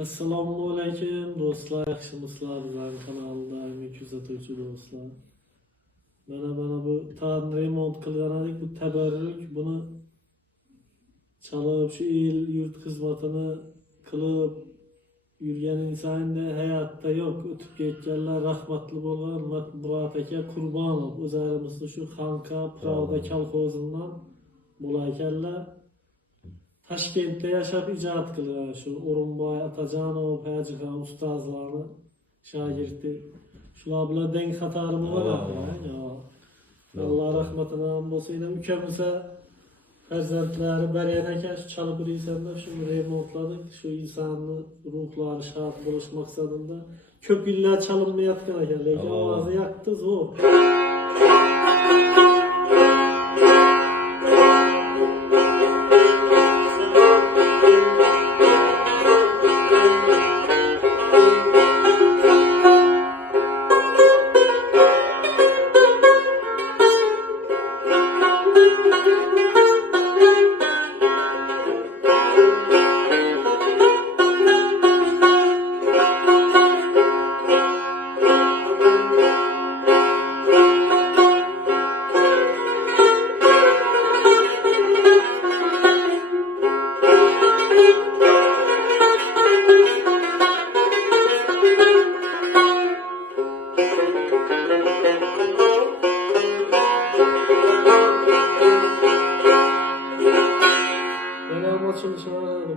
Assalomu alaykum do'stlar, yaxshimisizlar? Bizning kanalda kuzatuvchi do'stlar. Mana bu tam remont qilgan edik, bu tabarruk, buni chalib shu el yurt xizmatini qilib yurgan insonda hayotda yo'q, o'tib ketganlar rahmatli bo'lgan Murod aka Qurbonov o'zlarimizning shu Xanqa Pravda kolxozidan bo'lakanlar. Toshkentda yashab ijod qilgan shu O'rinboy Atajonov, Pajixon ustozlarni shogirdi. Shular bilan deng xatarimi bor. Alloh rahmatidan bo'lsin. Ukamiz farzandlari Barayan aka shu chalib yurishanda shu remontladik. Shu insonni ruhlari shod bo'lish maqsadida ko'p yillar chalinmayotgan ekan, lekin ovozi yoqdi zo'r.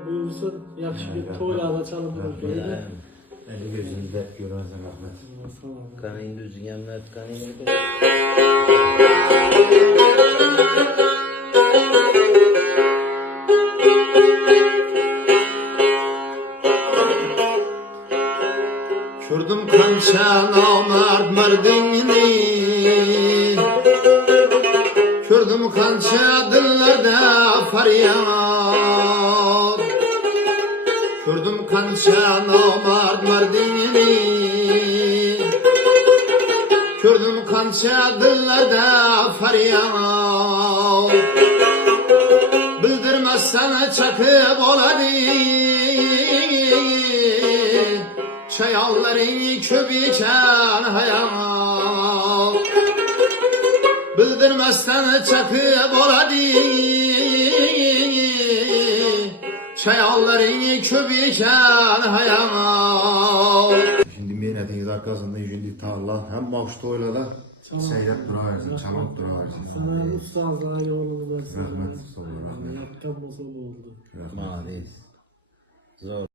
Buyursun, yaxshi bir to'ylarda chalib turibdi. Hadi gözünde görürsen rahmet. Kanın düzgünler, kanın Kürdüm kança namard mardini, kürdüm kança dillerde feryat, kürdüm kança namard mardini, kürdüm kança dillerde feryat. Bildirmezsen çakıp oladı. Şayalların köbüken hayat, bildirmezsen çakıp oladı. Şayalların köbüken hayat. Şimdi minnetiniz arkasında yüzündü Allah hem bağışta oyla da seyret duraversin, çalıp duraversin. Sana ustazlar yolunu versin. Rahmet olsun. Yapkan olsa oldu. Malis. Zor.